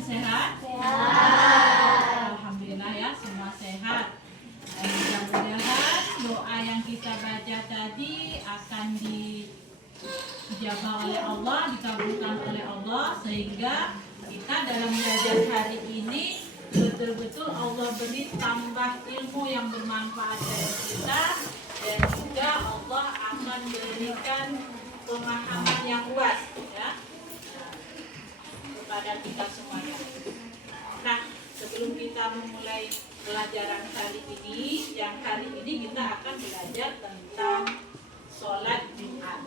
sehat? Alhamdulillah ya, semua sehat. Dan mudah-mudahan doa yang kita baca tadi akan dijabah oleh Allah, dikabulkan oleh Allah, sehingga kita dalam belajar hari ini betul-betul Allah beri tambah ilmu yang bermanfaat dari kita, dan juga Allah akan berikan pemahaman yang luas ya kepada kita semuanya. Nah, sebelum kita memulai pelajaran kali ini, yang hari ini kita akan belajar tentang sholat Jumat.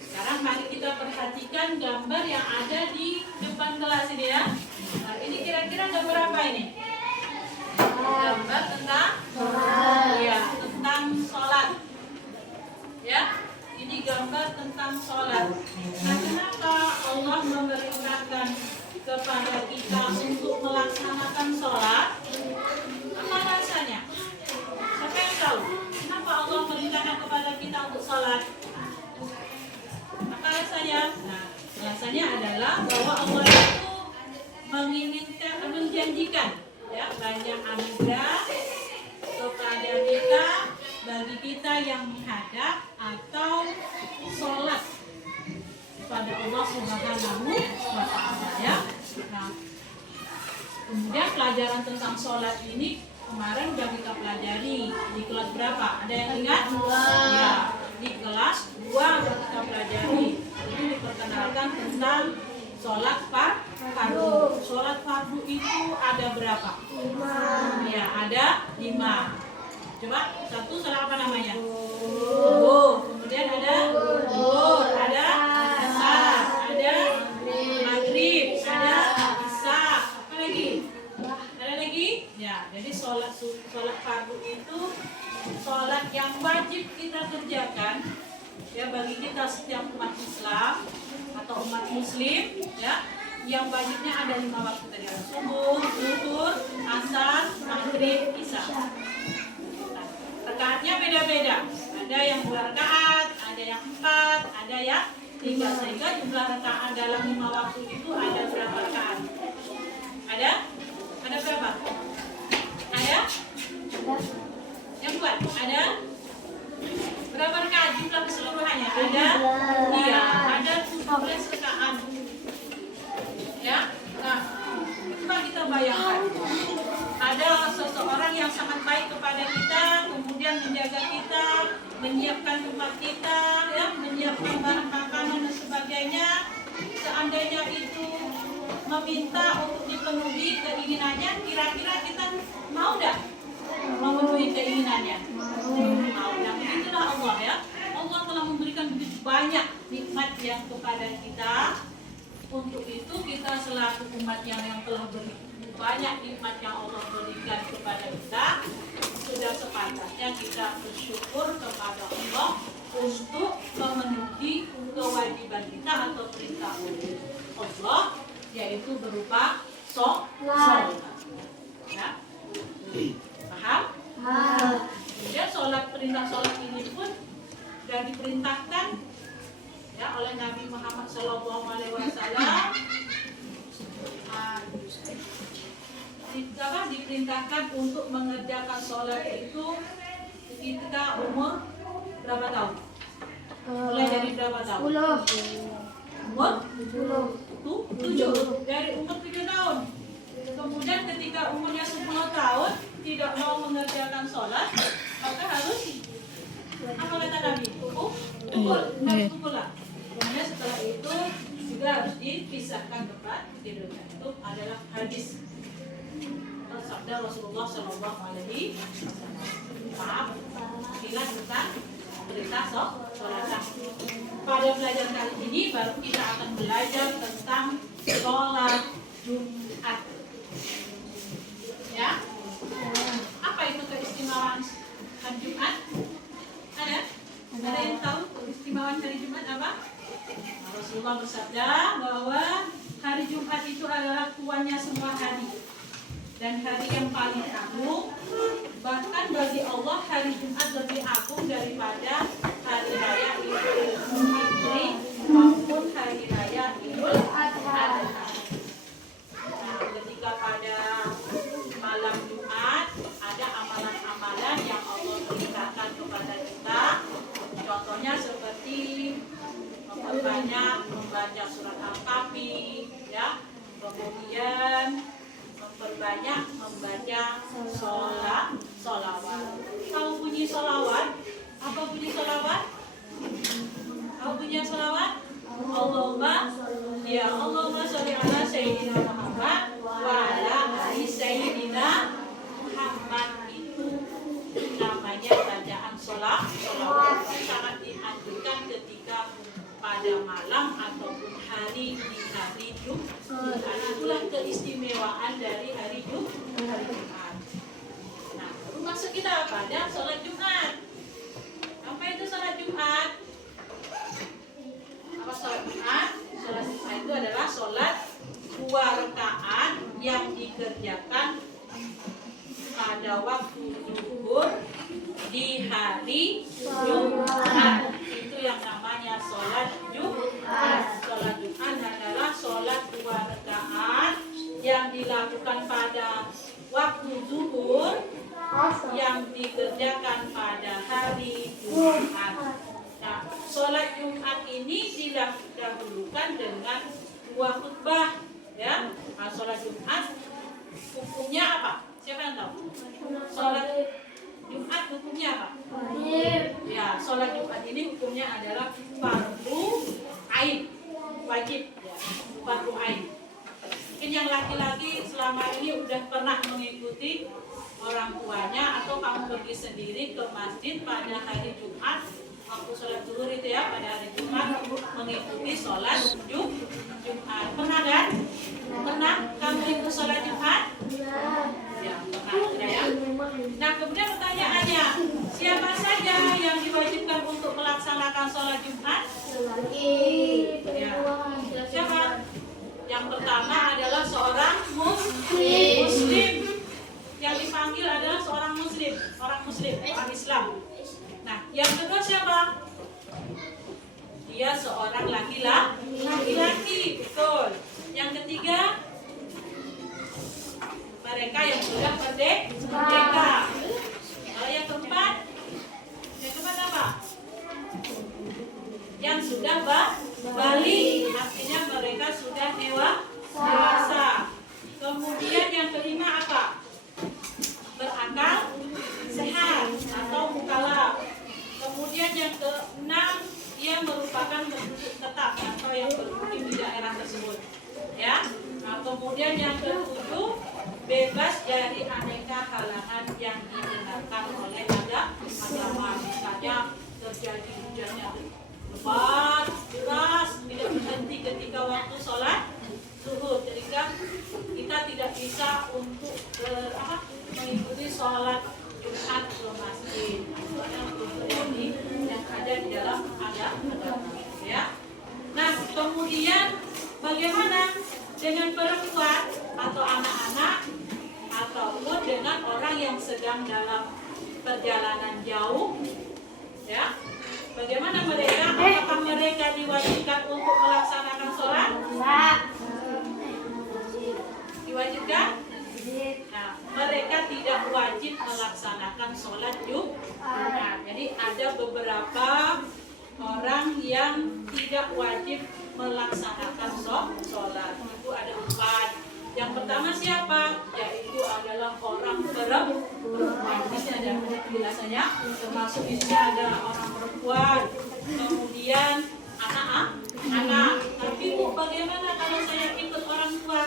Sekarang mari kita perhatikan gambar yang ada di depan kelas ini ya. Nah, ini kira-kira gambar apa ini? Gambar tentang ya, tentang sholat. Ya, ini gambar tentang sholat. Nah, kenapa Allah memerintahkan kepada kita untuk melaksanakan sholat? Apa alasannya? Siapa yang tahu? Kenapa Allah memerintahkan kepada kita untuk sholat? Apa alasannya? Nah, alasannya adalah bahwa Allah itu menginginkan, menjanjikan ya banyak anugerah kepada kita, bagi kita yang menghadap atau sholat kepada Allah Subhanahu wa Ta'ala ya. Nah, kemudian pelajaran tentang sholat ini kemarin sudah kita pelajari di kelas berapa? Ada yang ingat? Ya, di kelas 2 sudah kita pelajari. Itu diperkenalkan tentang sholat fardu. Sholat fardu itu ada berapa? 5. Ya, ada 5. Coba satu sholat apa namanya? Kemudian ada zuhur, ada asar, ada maghrib, ada isya. Apa lagi? Ada lagi? Ya, jadi sholat fardu itu sholat yang wajib kita kerjakan ya bagi kita setiap umat Islam atau umat Muslim ya, yang wajibnya ada 5 waktu tadi, ada subuh, zuhur, asar, maghrib, isya. Nah, rakaatnya beda-beda, ada yang 2 rakaat, ada yang 4, ada yang 3, sehingga jumlah rakaat dalam 5 waktu itu ada berapa rakaat? Ada berapa? Ada? Yang buat? Ada? Berapa rakaat jumlah keseluruhannya? Ada? Iya, ada 17 rakaat. Ya? Nah, coba kita bayangkan. Ada seseorang yang sangat baik kepada kita, kemudian menjaga kita, menyiapkan tempat kita, ya, menyiapkan barang makanan dan sebagainya. Seandainya itu meminta untuk dipenuhi keinginannya, kira-kira kita mau tidak memenuhi keinginannya? Mau. Nah, itulah Allah ya. Allah telah memberikan begitu banyak nikmat yang kepada kita. Untuk itu kita selaku umat yang telah begitu banyak nikmat yang Allah berikan kepada kita, sudah sepantasnya kita bersyukur kepada Allah untuk memenuhi kewajiban kita atau perintah Allah, yaitu berupa sholat. Ya? Paham? Kemudian perintah sholat ini pun sudah diperintahkan ya oleh Nabi Muhammad SAW. Diperintahkan untuk mengerjakan sholat itu ketika umur berapa tahun? Mulai dari berapa tahun? 10. Umur 7. Dari umur 7 tahun. Kemudian ketika umurnya 10 tahun tidak mau mengerjakan sholat, maka harus apa kata Nabi? Harus pukul lah. Kemudian setelah itu juga harus dipisahkan tempat tidurnya. Itu adalah hadis sabda Rasulullah Shallallahu Alaihi Wasallam. Maaf, bila tentang perintah sholat. Pada pelajaran kali ini baru kita akan belajar tentang sholat Jumat. Ya, apa itu keistimewaan hari Jumat? Ada yang tahu keistimewaan hari Jumat apa? Rasulullah bersabda bahwa hari Jumat itu adalah tuannya semua hari dan hari yang paling agung. Bahkan bagi Allah hari Jumat lebih agung daripada hari raya Idul Fitri maupun hari raya Idul Adha. Nah, banyak membaca sholawat. Tahu bunyi sholawat? Apa bunyi sholawat? Tahu bunyi sholawat? Allahumma sholli ala sayyidina Muhammad wa ala ali sayyidina Muhammad. Itu namanya bacaan sholawat. Sangat dianjurkan ketika pada malam ataupun hari di hari Jumat. Itulah keistimewaan dari hari Jumat. Nah, maksud kita apa? Dan sholat Jumat. Apa itu sholat Jumat? Apa sholat Jumat? Sholat Jumat itu adalah sholat 2 rakaat yang dikerjakan pada waktu zuhur di hari Jumat. Itu yang namanya sholat Jumat. Sholat Jumat adalah sholat 2 rakaat yang dilakukan pada waktu zuhur yang dikerjakan pada hari Jumat. Nah, sholat Jumat ini didahulukan dengan 2 khutbah, ya. Nah, sholat Jumat hukumnya apa? Siapa yang tahu? Sholat Jumat hukumnya apa? Ya, sholat Jumat ini hukumnya adalah fardu ain, wajib, ya, fardu ain. Mungkin yang laki-laki selama ini udah pernah mengikuti orang tuanya atau kamu pergi sendiri ke masjid pada hari Jumat waktu sholat zuhur itu, ya, pada hari Jumat mengikuti sholat Jumat. Pernah kan? Pernah kamu ikut sholat Jumat? Ya, pernah, ya. Nah, kemudian pertanyaannya, siapa saja yang diwajibkan untuk melaksanakan sholat Jumat? Ya. Siapa? Yang pertama adalah seorang muslim. Yang dipanggil adalah seorang muslim, orang Islam. Nah, yang kedua siapa? Dia seorang laki-laki, betul. Yang ketiga, mereka yang sudah merdeka. Kalau yang keempat apa? Yang sudah balik, artinya mereka sudah dewasa. Kemudian yang kelima apa? Berakal sehat atau mukallaf. Kemudian yang keenam, ia merupakan penduduk tetap atau yang bermukim di daerah tersebut, ya. Nah, kemudian yang ketujuh, bebas dari aneka halangan yang dibenarkan oleh agama. Misalnya terjadi hujannya lebat, deras, tidak berhenti ketika waktu sholat zuhur, ketika kita tidak bisa untuk mengikuti sholat Jumat ke masjid. Itu adalah yang ada di dalam agama, ya. Nah, kemudian bagaimana dengan perempuan atau anak-anak ataupun dengan orang yang sedang dalam perjalanan jauh, ya? Bagaimana mereka? Apakah mereka diwajibkan untuk melaksanakan sholat? Diwajibkan? Nah, mereka tidak wajib melaksanakan sholat Jumat. Jadi ada beberapa orang yang tidak wajib melaksanakan sholat. Itu ada 4. Yang pertama siapa? Yaitu adalah orang perempuan. Ini ada penjelasannya. Termasuk di sini ada orang perempuan. Kemudian anak. Tapi Bu, bagaimana kalau saya ikut orang tua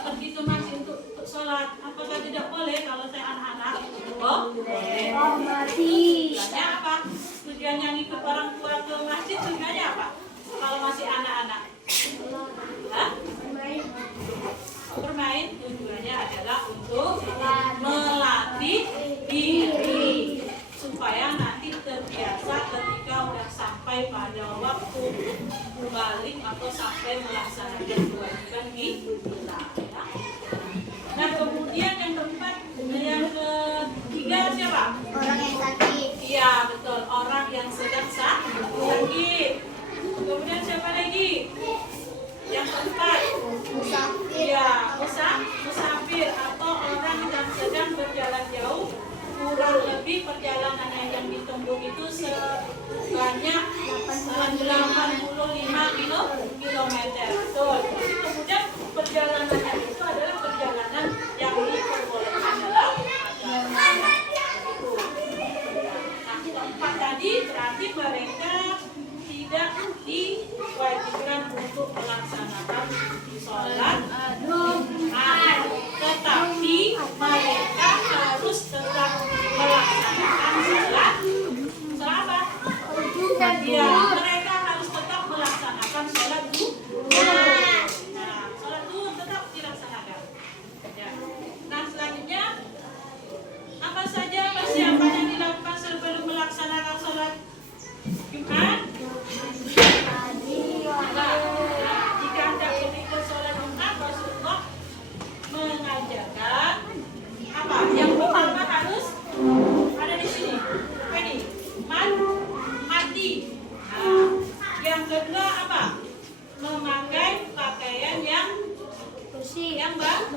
pergi ke masjid untuk sholat? Apakah tidak boleh kalau saya anak-anak? Boleh. Tujuannya apa? Tujuan yang ikut orang tua ke masjid tujuannya apa? Kalau masih anak-anak? Bermain. Tujuannya adalah untuk melatih diri supaya nanti terbiasa ketika udah sampai pada waktu balik atau sampai melaksanakan kewajiban kita, ya. Nah, kemudian yang keempat, yang ketiga siapa? Orang yang sakit. Iya, betul, orang yang sedang sakit. Kemudian siapa lagi? Yang keempat, musafir. Ya, musafir atau orang yang sedang berjalan jauh, kurang lebih perjalanannya yang ditempuh itu sebanyak 85 km. Betul. yang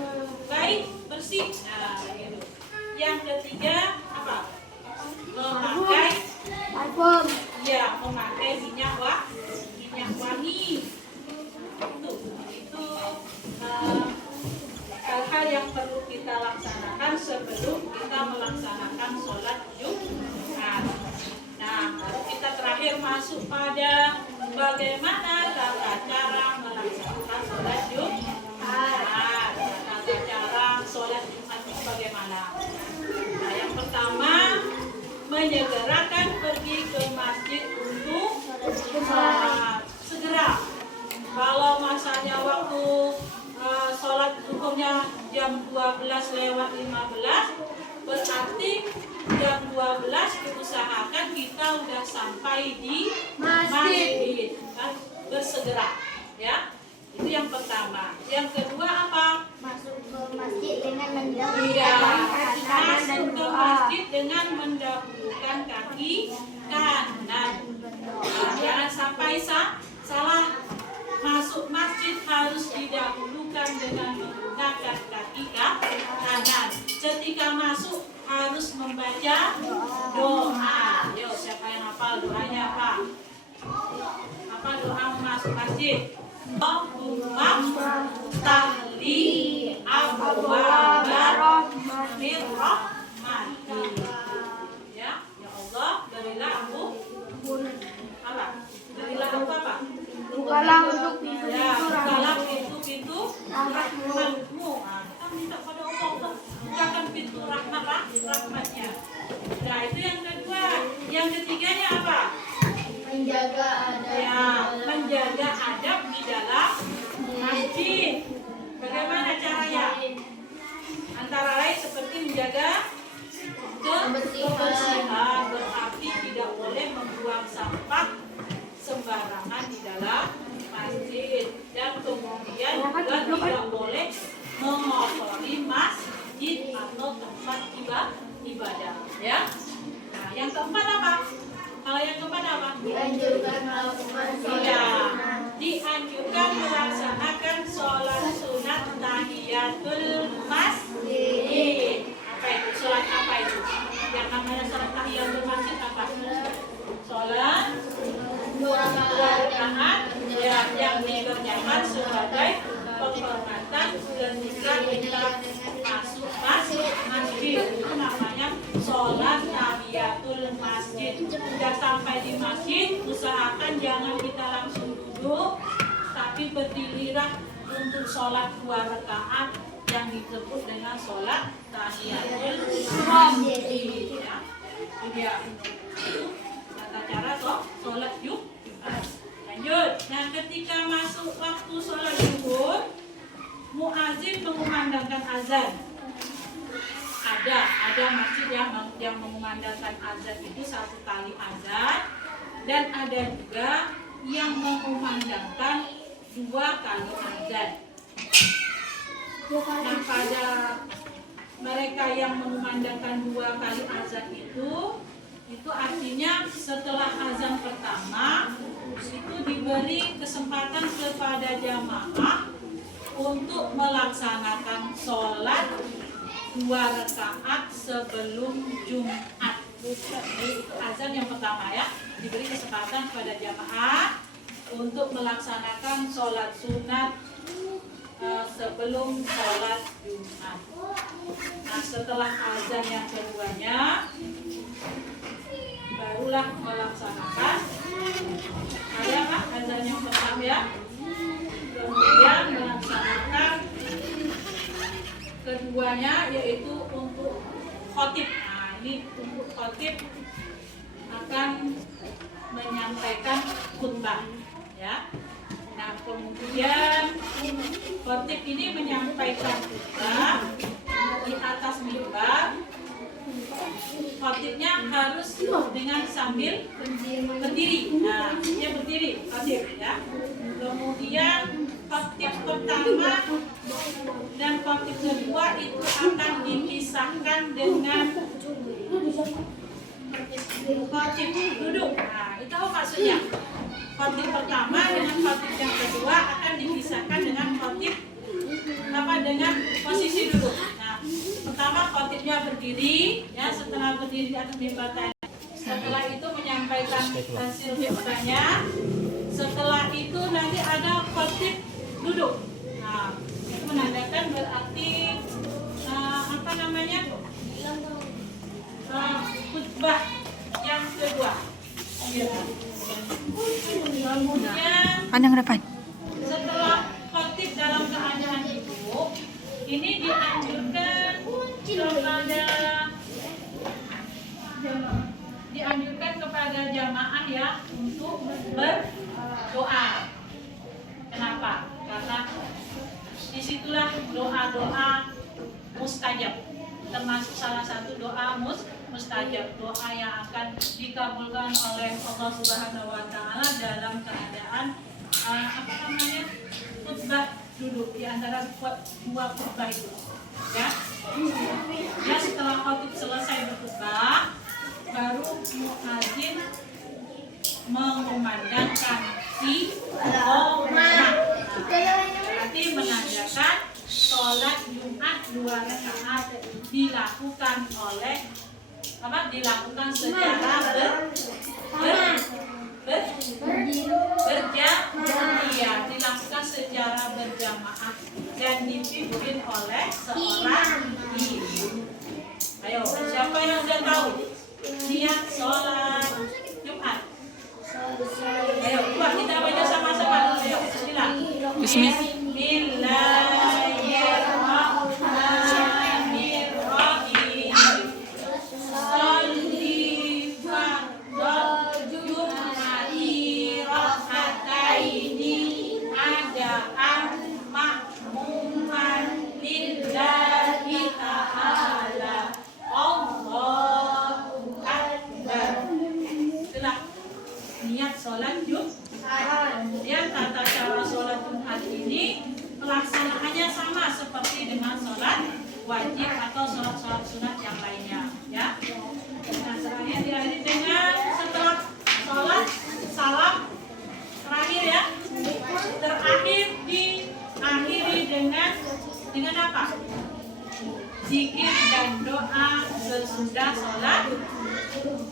baik, bersih. Nah, gitu. Yang ketiga apa? Memakai parfum. ya, memakai minyak wangi. Itu hal-hal yang perlu kita laksanakan sebelum kita melaksanakan sholat Jumat. Nah, baru kita terakhir masuk pada bagaimana tata cara melaksanakan sholat Jumat. Tata cara sholat Jumat itu bagaimana? Nah, yang pertama menyegerakan pergi ke masjid untuk sholat segera. Kalau masanya waktu sholat zuhurnya jam 12:15, berarti jam 12 diusahakan kita udah sampai di masjid. Bersegera, ya. Itu yang pertama. Yang kedua apa? Masuk ke masjid dengan mendahulukan Iya, kaki kanan dan masuk ke doa. masjid dengan mendahulukan kaki kanan. Nah, jangan sampai salah. Masuk masjid harus didahulukan dengan menggunakan kaki kanan. Ketika masuk harus membaca doa. Yuk, siapa yang hafal doanya apa? Apa doa masuk masjid? Allahumma tahli abwaaba rahmatik. Ya Allah, berilah aku apa? Berilah aku apa? Bukalah untuk pintu-pintu Ya, bukalah rahmatmu. pintu-pintu Rahmatmu. rahmatmu. Nah, kita minta pada Allah, bukakan pintu rahmatnya. Nah, itu yang kedua. Yang ketiganya apa? Menjaga adab. Ya, menjaga adab di dalam masjid. Bagaimana caranya? Antara lain seperti menjaga kebersihan, berarti tidak boleh membuang sampah sembarangan di dalam masjid, dan kemudian juga tidak boleh mengotori masjid atau tempat ibadah, ya. Nah, yang keempat apa? Kalau yang keempat apa? Dianjurkan melakukan sholat Ya, sunnah. dianjurkan melaksanakan sholat sunat tahiyatul masjid. Apa itu? Sholat apa itu? Yang namanya sholat tahiyatul masjid apa? Sholat dua rakaat yang dikerjakan sebagai penghormatan ketika kita masuk masjid. Itu namanya sholat tahiyatul masjid. Sudah sampai di masjid, usahakan jangan kita langsung duduk, tapi berdirilah untuk sholat 2 rakaat yang disebut dengan sholat tahiyatul masjid. Ya, itu dia. Tata cara sholat Jumat. Lanjut. Nah, ketika masuk waktu sholat zuhur, muazin mengumandangkan azan. Ada masjid yang mengumandangkan azan itu 1 kali azan, dan ada juga yang mengumandangkan 2 kali azan. Nah, pada mereka yang mengumandangkan 2 kali azan itu artinya setelah azan pertama itu diberi kesempatan kepada jamaah untuk melaksanakan sholat 2 rakaat sebelum Jumat. Itu azan yang pertama, ya. Diberi kesempatan kepada jamaah untuk melaksanakan sholat sunat sebelum sholat Jumat. Nah, setelah azan yang keduanya barulah melaksanakan azan yang pertama, ya. Kemudian melaksanakan keduanya, yaitu untuk khotib. Nah, ini untuk khotib akan menyampaikan khutbah, ya. Nah, kemudian khotib ini menyampaikan khutbah di atas mimbar. Khotibnya harus dengan sambil berdiri. Nah, dia berdiri khotib, ya. Kemudian khotib pertama dan khotib kedua itu akan dipisahkan dengan khotib duduk. Nah, itu apa maksudnya? Khotib pertama dengan khotib yang kedua akan dipisahkan dengan khotib dengan berdiri, ya setelah berdiri di atas mimbar tadi. Setelah itu menyampaikan hasil khutbahnya. Setelah itu nanti ada khotib duduk. Nah, itu menandakan berarti apa namanya? Khutbah yang kedua. Kemudian Pandang depan. setelah khotib dalam keadaan duduk, ini dianjurkan kepada jamaah ya untuk berdoa. Kenapa? Karena disitulah doa-doa mustajab, termasuk salah satu doa mustajab, doa yang akan dikabulkan oleh Allah Subhanahu Wa Taala dalam keadaan khutbah duduk, di antara dua khutbah itu, ya. Ya, setelah khotib selesai berkhutbah, baru muadzin mengumandangkan iqamah. Berarti menandakan sholat Jumat 2 rakaat dilakukan secara dilakukan secara berjamaah dan dipimpin oleh seorang imam. Ayo, siapa yang sudah tahu niat sholat Jumat? Ayo, kita baca sama-sama. Ayo, bismillah. Bismillahirrahmanirrahim. Sholli fardhu Jum'ati raka'ataini adaan ma'muman lillahi ta'ala. Allahu Akbar. Itulah niat sholat Jumat. Kemudian tata cara sholat Jumat ini pelaksanaannya sama seperti dengan sholat wajib atau sholat sunat yang lainnya, ya. Nah, terakhir diakhiri dengan setelah sholat salam terakhir, ya. Terakhir diakhiri dengan apa? Zikir dan doa sesudah sholat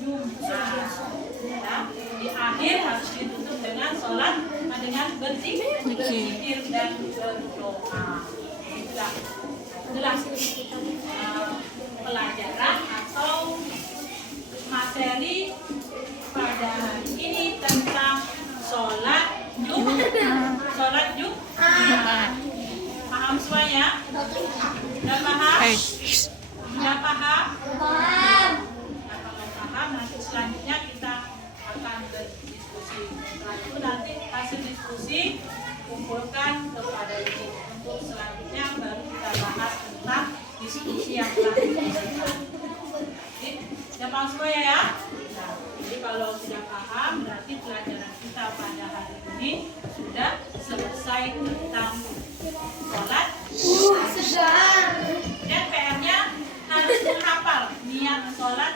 Jumat. Ya, di akhir harus ditutup dengan sholat, dengan berzikir dan berdoa. Itulah pelajaran atau materi pada hari ini tentang sholat Jumat. Paham semuanya? Sudah paham? Sudah paham? Nah, kalau paham, nanti selanjutnya kita akan berdiskusi. Setelah itu nanti hasil diskusi kumpulkan kepada ibu. Untuk selanjutnya baru kita bahas tentang diskusi yang selanjutnya. Sudah paham semuanya, ya? Nah, jadi kalau sudah paham, berarti pelajaran kita pada hari ini sudah selesai tentang sholat. Dan PR-nya harus menghafal niat sholat